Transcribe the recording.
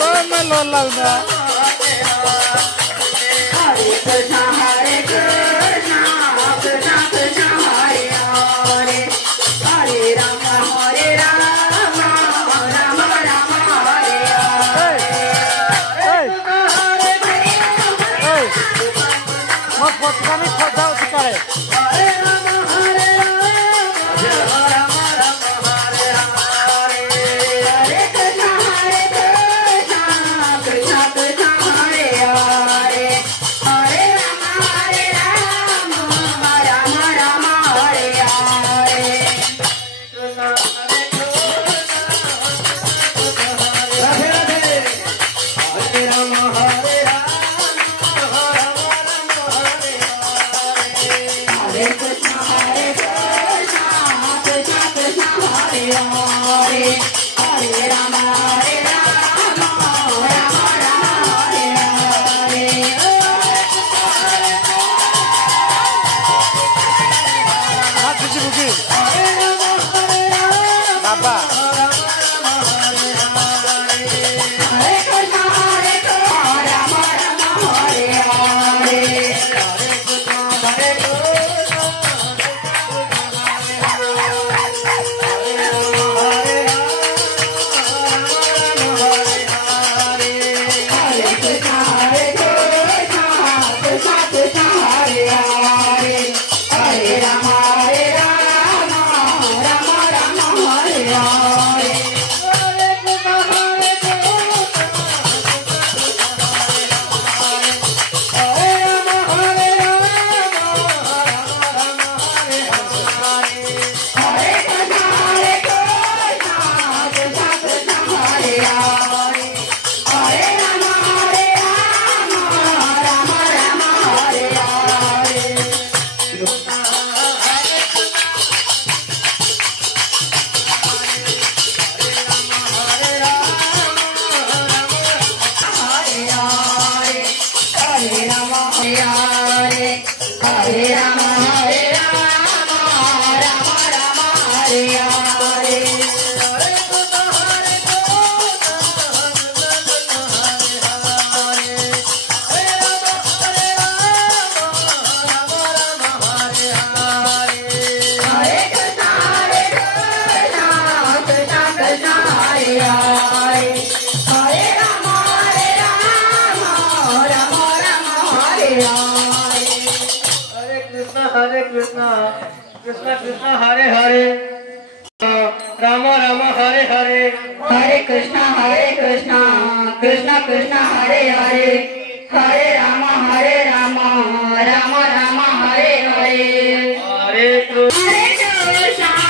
राम लाल दा हरे कृष्णा कृष्णा कृष्णा कृष्णा हरे हरे हरे राम राम राम राम हरे हरे मत पटकानी खजाओ सिकारे हरे राम राम हरे हरे कृष्णा कृष्णा कृष्णा हरे हरे हरे राम राम राम हरे हरे राधे राधे हरे राम हरे कृष्णा कृष्णा कृष्णा हरे हरे हरे राम राम राम हरे हरे हाथ जी बुकी हरे राम बाबा हरे कृष्णा राम राम हरे हरे हरे कृष्णा कृष्णा कृष्णा हरे हरे हरे राम राम राम हरे हरे हरे राम राम राम हरे हरे हरे कृष्णा कृष्णा कृष्णा हरे हरे हरे राम राम राम हरे हरे हरे कृष्णा कृष्णा कृष्णा हरे हरे राम राम हरे हरे हरे कृष्णा कृष्णा कृष्णा हरे हरे हरे राम राम राम हरे हरे हरे कृष्ण हरे कृष्णा